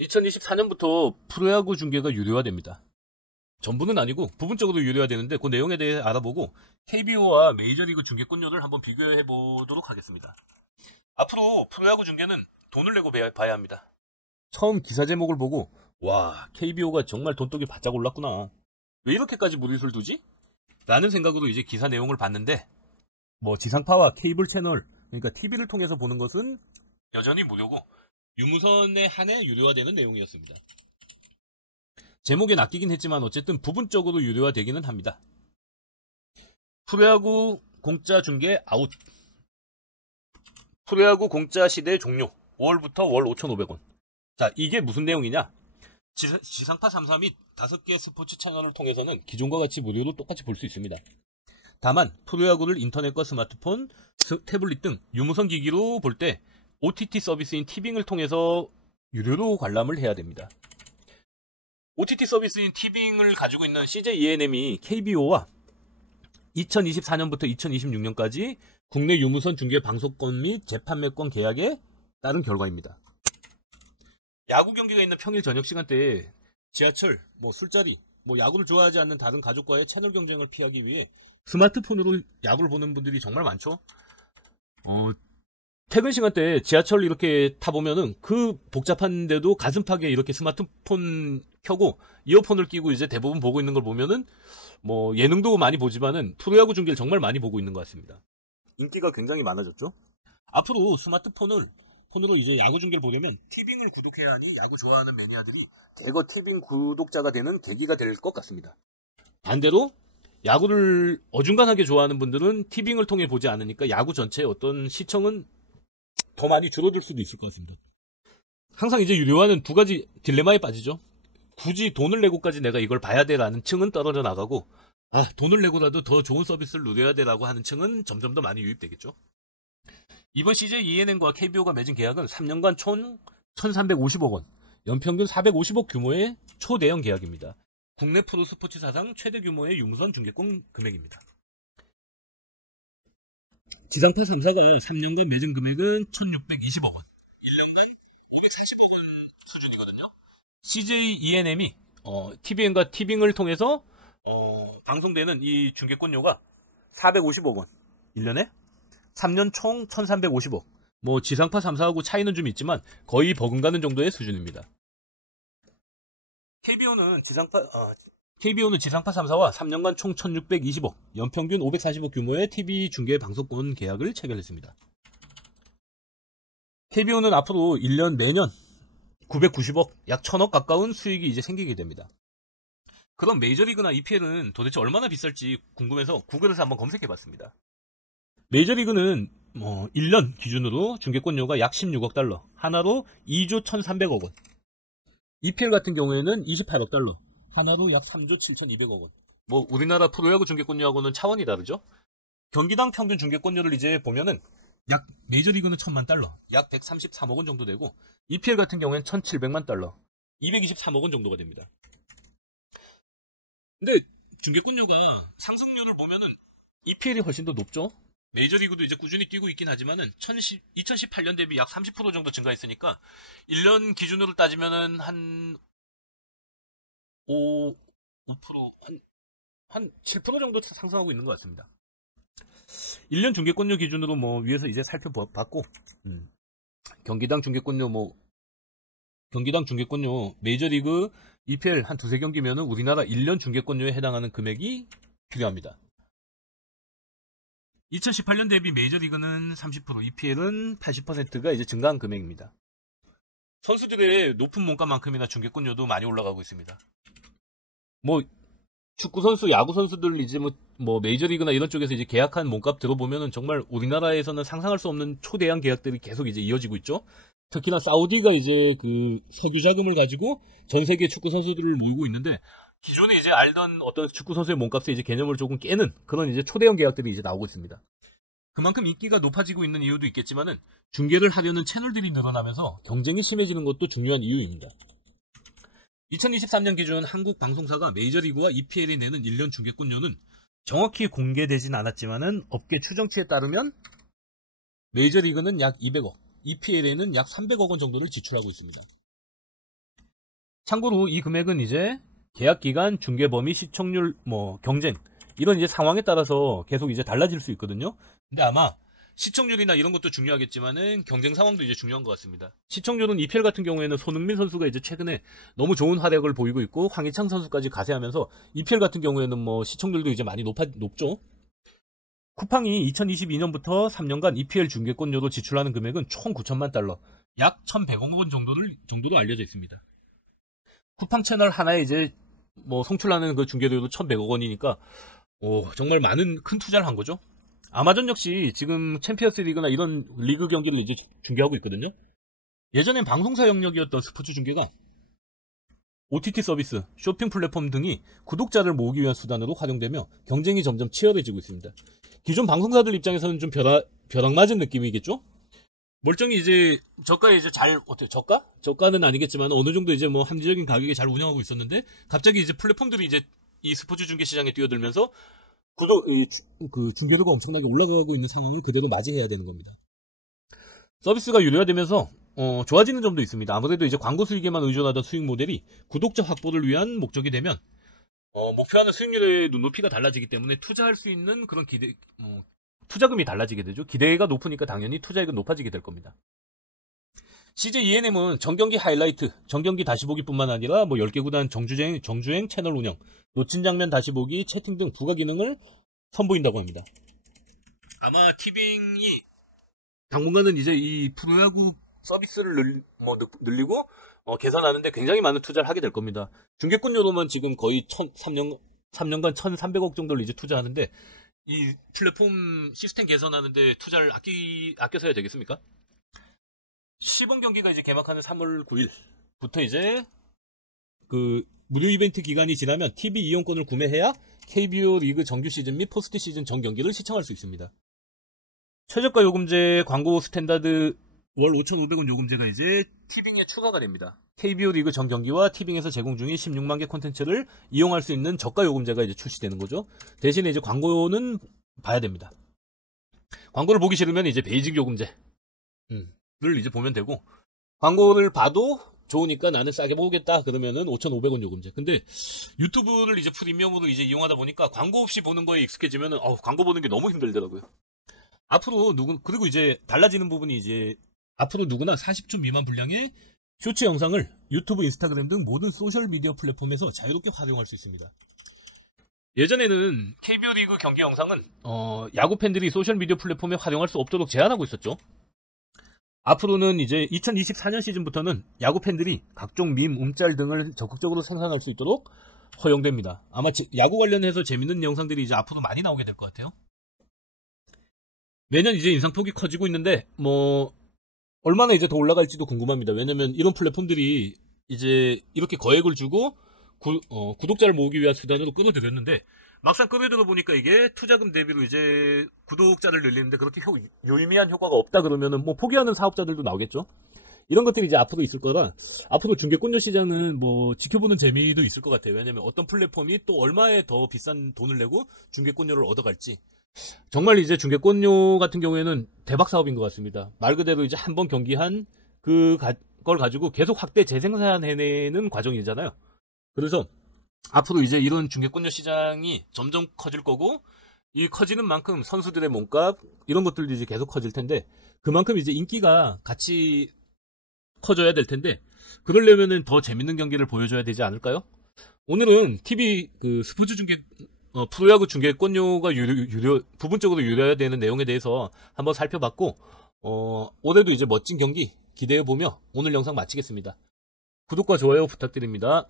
2024년부터 프로야구 중계가 유료화됩니다. 전부는 아니고 부분적으로 유료화되는데 그 내용에 대해 알아보고 KBO와 메이저리그 중계권료를 한번 비교해 보도록 하겠습니다. 앞으로 프로야구 중계는 돈을 내고 봐야 합니다. 처음 기사 제목을 보고 와, KBO가 정말 돈독이 바짝 올랐구나. 왜 이렇게까지 무리수를 두지? 라는 생각으로 이제 기사 내용을 봤는데 지상파와 케이블 채널, 그러니까 TV를 통해서 보는 것은 여전히 무료고 유무선에 한해 유료화되는 내용이었습니다. 제목에 낚이긴 했지만 어쨌든 부분적으로 유료화되기는 합니다. 프로야구 공짜 중계 아웃. 프로야구 공짜 시대 종료. 5월부터 월 5,500원. 자, 이게 무슨 내용이냐? 지상파 3사 및 5개 스포츠 채널을 통해서는 기존과 같이 무료로 똑같이 볼 수 있습니다. 다만 프로야구를 인터넷과 스마트폰, 태블릿 등 유무선 기기로 볼 때 OTT 서비스인 티빙을 통해서 유료로 관람을 해야 됩니다. OTT 서비스인 티빙을 가지고 있는 CJ ENM이 KBO와 2024년부터 2026년까지 국내 유무선 중계 방송권 및 재판매권 계약에 따른 결과입니다. 야구 경기가 있는 평일 저녁 시간대에 지하철, 술자리, 야구를 좋아하지 않는 다른 가족과의 채널 경쟁을 피하기 위해 스마트폰으로 야구를 보는 분들이 정말 많죠. 퇴근 시간대에 지하철 이렇게 타보면은 그 복잡한데도 가슴팍에 이렇게 스마트폰 켜고 이어폰을 끼고 이제 대부분 보고 있는 걸 보면은 예능도 많이 보지만은 프로야구 중계를 정말 많이 보고 있는 것 같습니다. 인기가 굉장히 많아졌죠. 앞으로 스마트폰으로 이제 야구 중계를 보려면 티빙을 구독해야 하니 야구 좋아하는 매니아들이 대거 티빙 구독자가 되는 계기가 될 것 같습니다. 반대로 야구를 어중간하게 좋아하는 분들은 티빙을 통해 보지 않으니까 야구 전체의 어떤 시청은 더 많이 줄어들 수도 있을 것 같습니다. 항상 이제 유료화는 두 가지 딜레마에 빠지죠. 굳이 돈을 내고까지 내가 이걸 봐야 돼라는 층은 떨어져 나가고, 돈을 내고라도 더 좋은 서비스를 누려야 돼라고 하는 층은 점점 더 많이 유입되겠죠. 이번 CJ ENM과 KBO가 맺은 계약은 3년간 총 1,350억 원, 연평균 450억 규모의 초대형 계약입니다. 국내 프로스포츠 사상 최대 규모의 유무선 중계권 금액입니다. 지상파 3사가 3년간 맺은 금액은 1,620억 원, 1년간 240억 원 수준이거든요. CJ ENM이 TVN과 티빙을 통해서 방송되는 이 중계권료가 450억 원, 1년에 3년 총 1,350억. 지상파 3사하고 차이는 좀 있지만 거의 버금가는 정도의 수준입니다. KBO는 지상파 3사와 3년간 총 1,620억, 연평균 540억 규모의 TV 중계 방송권 계약을 체결했습니다. KBO는 앞으로 1년 매년 990억, 약 1,000억 가까운 수익이 이제 생기게 됩니다. 그럼 메이저리그나 EPL은 도대체 얼마나 비쌀지 궁금해서 구글에서 한번 검색해봤습니다. 메이저리그는 1년 기준으로 중계권료가 약 16억 달러, 하나로 2조 1,300억 원. EPL 같은 경우에는 28억 달러, 하나로 약 3조 7,200억 원. 우리나라 프로야구 중계권료하고는 차원이 다르죠? 경기당 평균 중계권료를 이제 보면은 메이저리그는 1,000만 달러, 약 133억 원 정도 되고, EPL 같은 경우에는 1,700만 달러, 223억 원 정도가 됩니다. 근데 중계권료가 상승률을 보면은 EPL이 훨씬 더 높죠? 메이저리그도 이제 꾸준히 뛰고 있긴 하지만은 2018년 대비 약 30% 정도 증가했으니까 1년 기준으로 따지면은 한 5%, 한 7% 정도 상승하고 있는 것 같습니다. 1년 중계권료 기준으로 위에서 이제 살펴봤고, 경기당 중계권료 메이저리그 EPL 한 두세 경기면은 우리나라 1년 중계권료에 해당하는 금액이 필요합니다. 2018년 대비 메이저리그는 30%, EPL은 80%가 이제 증가한 금액입니다. 선수들의 높은 몸값만큼이나 중계권료도 많이 올라가고 있습니다. 축구 선수, 야구 선수들 이제 메이저리그나 이런 쪽에서 이제 계약한 몸값 들어보면은 정말 우리나라에서는 상상할 수 없는 초대형 계약들이 계속 이제 이어지고 있죠. 특히나 사우디가 이제 그 석유 자금을 가지고 전 세계 축구 선수들을 모으고 있는데, 기존에 이제 알던 어떤 축구 선수의 몸값의 이제 개념을 조금 깨는 그런 이제 초대형 계약들이 이제 나오고 있습니다. 그만큼 인기가 높아지고 있는 이유도 있겠지만은 중계를 하려는 채널들이 늘어나면서 경쟁이 심해지는 것도 중요한 이유입니다. 2023년 기준 한국 방송사가 메이저리그와 EPL이 내는 1년 중계권료는 정확히 공개되진 않았지만은 업계 추정치에 따르면 메이저리그는 약 200억, EPL에는 약 300억 원 정도를 지출하고 있습니다. 참고로 이 금액은 이제 계약 기간, 중계 범위, 시청률, 경쟁 이런 이제 상황에 따라서 계속 이제 달라질 수 있거든요. 근데 아마 시청률이나 이런 것도 중요하겠지만은 경쟁 상황도 이제 중요한 것 같습니다. 시청률은 EPL 같은 경우에는 손흥민 선수가 이제 최근에 너무 좋은 활약을 보이고 있고 황희찬 선수까지 가세하면서 EPL 같은 경우에는 시청률도 이제 많이 높죠. 쿠팡이 2022년부터 3년간 EPL 중계권료로 지출하는 금액은 총 9천만 달러, 약 1,100억 원 정도로 알려져 있습니다. 쿠팡 채널 하나에 이제 송출하는 그 중계료도 1,100억 원이니까 정말 큰 투자를 한 거죠. 아마존 역시 지금 챔피언스 리그나 이런 리그 경기를 이제 중계하고 있거든요. 예전엔 방송사 영역이었던 스포츠 중계가 OTT 서비스, 쇼핑 플랫폼 등이 구독자를 모으기 위한 수단으로 활용되며 경쟁이 점점 치열해지고 있습니다. 기존 방송사들 입장에서는 좀 벼락 맞은 느낌이겠죠? 멀쩡히 이제 저가에 이제 저가는 아니겠지만 어느 정도 이제 합리적인 가격에 잘 운영하고 있었는데 갑자기 이제 플랫폼들이 이제 이 스포츠 중계 시장에 뛰어들면서 그 중계료가 엄청나게 올라가고 있는 상황을 그대로 맞이해야 되는 겁니다. 서비스가 유료화되면서 좋아지는 점도 있습니다. 아무래도 이제 광고 수익에만 의존하던 수익 모델이 구독자 확보를 위한 목적이 되면 목표하는 수익률의 눈높이가 달라지기 때문에 투자할 수 있는 그런 투자금이 달라지게 되죠. 기대가 높으니까 당연히 투자액은 높아지게 될 겁니다. CJ ENM은 정경기 하이라이트, 정경기 다시 보기뿐만 아니라 10개 구단 정주행 채널 운영, 놓친 장면 다시 보기, 채팅 등 부가 기능을 선보인다고 합니다. 아마 티빙이 당분간은 이제 이 프로야구 서비스를 늘리고 개선하는데 굉장히 많은 투자를 하게 될 겁니다. 중계권료로만 지금 거의 3년간 1,300억 정도를 이제 투자하는데 이 플랫폼 시스템 개선하는데 투자를 아껴서 해야 되겠습니까? 시범 경기가 이제 개막하는 3월 9일부터 이제 그 무료 이벤트 기간이 지나면 TV 이용권을 구매해야 KBO 리그 정규 시즌 및 포스트 시즌 전 경기를 시청할 수 있습니다. 최저가 요금제 광고 스탠다드 월 5,500원 요금제가 이제 티빙에 추가가 됩니다. KBO 리그 전 경기와 티빙에서 제공 중인 16만 개 콘텐츠를 이용할 수 있는 저가 요금제가 이제 출시되는 거죠. 대신에 이제 광고는 봐야 됩니다. 광고를 보기 싫으면 이제 베이직 요금제를 이제 보면 되고, 광고를 봐도 좋으니까 나는 싸게 보겠다 그러면은 5,500원 요금제. 근데 유튜브를 이제 프리미엄으로 이제 이용하다 보니까 광고 없이 보는 거에 익숙해지면은 광고 보는 게 너무 힘들더라고요. 앞으로 그리고 이제 달라지는 부분이 이제 앞으로 누구나 40초 미만 분량의 쇼츠 영상을 유튜브, 인스타그램 등 모든 소셜미디어 플랫폼에서 자유롭게 활용할 수 있습니다. 예전에는 KBO 리그 경기 영상은 야구 팬들이 소셜미디어 플랫폼에 활용할 수 없도록 제한하고 있었죠. 앞으로는 이제 2024년 시즌부터는 야구 팬들이 각종 밈, 움짤 등을 적극적으로 생산할 수 있도록 허용됩니다. 아마 야구 관련해서 재밌는 영상들이 이제 앞으로 많이 나오게 될 것 같아요. 매년 이제 인상폭이 커지고 있는데 얼마나 이제 더 올라갈지도 궁금합니다. 왜냐면 이런 플랫폼들이 이제 이렇게 거액을 주고 구독자를 모으기 위한 수단으로 끌어들였는데 막상 끌어들여 보니까 이게 투자금 대비로 이제 구독자를 늘리는데 그렇게 유의미한 효과가 없다 그러면은 포기하는 사업자들도 나오겠죠. 이런 것들이 이제 앞으로 있을 거라 앞으로 중계권료 시장은 지켜보는 재미도 있을 것 같아요. 왜냐면 어떤 플랫폼이 또 얼마에 더 비싼 돈을 내고 중계권료를 얻어갈지. 정말 이제 중계권료 같은 경우에는 대박 사업인 것 같습니다. 말 그대로 이제 한번 경기한 그걸 가지고 계속 확대 재생산해내는 과정이잖아요. 그래서 앞으로 이제 이런 중계권료 시장이 점점 커질 거고, 이 커지는 만큼 선수들의 몸값 이런 것들도 이제 계속 커질 텐데 그만큼 이제 인기가 같이 커져야 될 텐데 그러려면은 더 재밌는 경기를 보여줘야 되지 않을까요? 오늘은 TV 스포츠 중계 프로야구 중계권료가 부분적으로 유료해야 되는 내용에 대해서 한번 살펴봤고, 올해도 이제 멋진 경기 기대해보며 오늘 영상 마치겠습니다. 구독과 좋아요 부탁드립니다.